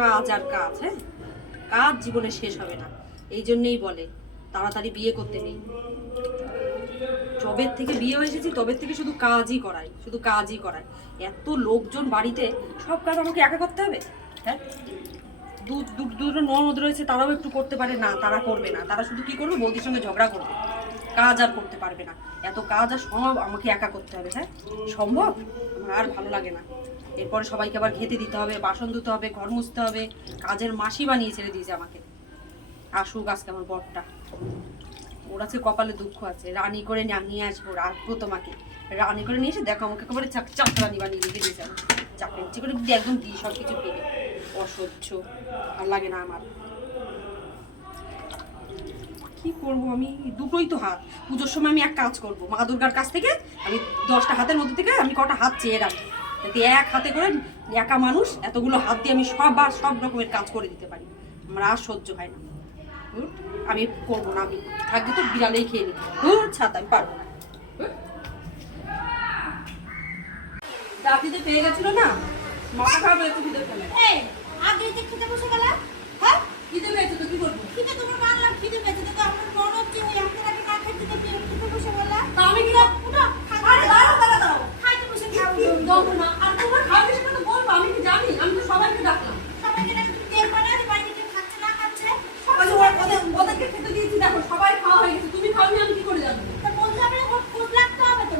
কাজ আর কাজ। হ্যাঁ, কাজ জীবনে শেষ হবে না। এই জন্যেই বলে তাড়াতাড়ি বিয়ে করতে নেই। যবের থেকে বিয়ে হয়ে এসেছি তবের থেকে শুধু কাজই করায়, শুধু কাজই করায়। এত লোকজন বাড়িতে, সব কাজ আমাকে একা করতে হবে? হ্যাঁ, দুটো ননদ রয়েছে, তারাও একটু করতে পারে না? তারা করবে না। তারা শুধু কি করবে, বৌদির সঙ্গে ঝগড়া করবে, কাজ আর করতে পারবে না। এত কাজ আর সব আমাকে একা করতে হবে? হ্যাঁ, সম্ভব? আমার আর ভালো লাগে না। এরপরে সবাইকে আবার খেতে দিতে হবে, বাসন ধুতে হবে, ঘর মুছতে হবে। কাজের মাসি বানিয়ে ছেড়ে দিয়েছে আমাকে। আসুক আজকে আমার বরটা, ওর আছে কপালে দুঃখ আছে। রানী করে নিয়ে আসবো, রাখবো তোমাকে। রানী করে নিয়ে এসে দেখো আমাকে একেবারে চাকরানি বানিয়ে রেখে দিয়েছে। চাকরি করে একদম দিই সব কিছু পেয়ে। অসহ্য, আর লাগে না আমার। কি করব আমি? দুটোই তো হাত। পুজোর সময় আমি এক কাজ করব, মা দুর্গার কাছ থেকে আমি 10টা হাতের মধ্যে থেকে আমি কটা হাত চেয়ে রাখবো, যাতে এক হাতে করে একা মানুষ এতগুলো হাত দিয়ে আমি সব রকমের কাজ করে দিতে পারি। আমার আর সহ্য হয় না। আমি করবো না, আমি থাকবে তো বিড়ালেই খেয়ে নি। ছাতা আমি পারবো না। রাত্রিতে পেয়ে গেছিল না, মাথা খারাপ হয়ে খিদে ফেলে। আগে যে খেতে বসে গেলা, হ্যাঁ খিদে পেয়েছে তো কি করবো? খিদে তোমার মানলাম, খিদে পেয়েছে তো আমার মনে হচ্ছে ওই আমাদের আগে না খেতে দেখে খেতে বসে গেলা। তা আমি কি উঠো, আরে দাঁড়াও খাইতে বসে খাও। দাও না। আর তোমার খাবে সেটা তো বলবো, আমি কি জানি? আমি তো সবাইকে ডাকলাম। সবাইকে না তুমি তেল বানাও, বাড়িতে কেউ খাচ্ছে না খাচ্ছে। ওদেরকে খেতে দিয়েছি, দেখো সবাই খাওয়া হয়ে গেছে। তুমি খাওনি, আমি কি করে জানবো? তা বলতে হবে না, খোঁজ রাখতে হবে তো।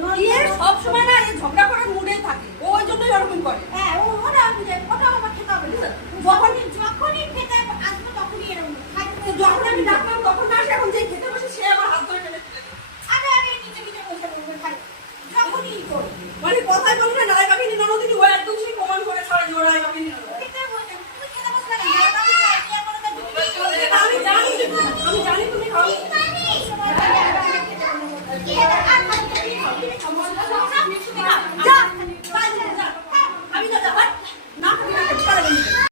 সব সময় না এই ঝগড়া করার মুডেই থাকে, ও ওই জন্যই ওরকম করে। হ্যাঁ, ওরা বুঝে, ওটা আমার খেতে হবে না। যখনই খেতে আসবো তখনই এরকম খাইতে। যখন আমি ডাকলাম তখন না আসে, এখন যে খেতে বসে সে আমার হাত ধরে টেনে তুলে দিল। আগে আগে নিচে নিচে বসে বসে খাই, যখনই করো। মানে কথাই বলবে না, রায় বাবিনী ননদিনী, ও একদম সেই প্রমাণ করে ছাড়া যে ওরাই বাবিনী ননদ।